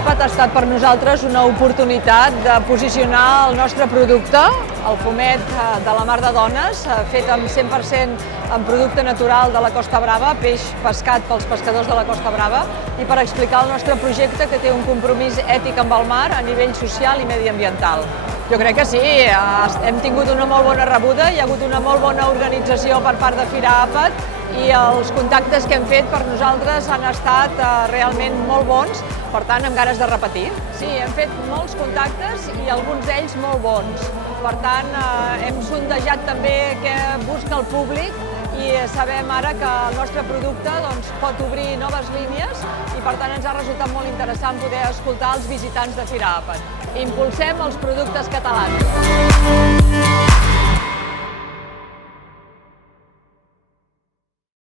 Àpat ha estat per nosaltres una oportunitat de posicionar el nostre producte, el fumet de la Mar de Dones, fet amb 100% en producte natural de la Costa Brava, peix pescat pels pescadors de la Costa Brava, i per explicar el nostre projecte que té un compromís ètic amb el mar a nivell social i mediambiental. Jo crec que sí, hem tingut una molt bona rebuda, hi ha hagut una molt bona organització per part de Fira Àpat i els contactes que hem fet per nosaltres han estat realment molt bons, per tant, amb ganes de repetir. Sí, hem fet molts contactes i alguns d'ells molt bons. Per tant, hem sondejat també què busca el públic i sabem ara que el nostre producte pot obrir noves línies i per tant ens ha resultat molt interessant poder escoltar els visitants de Fira Àpat. Impulsem els productes catalans.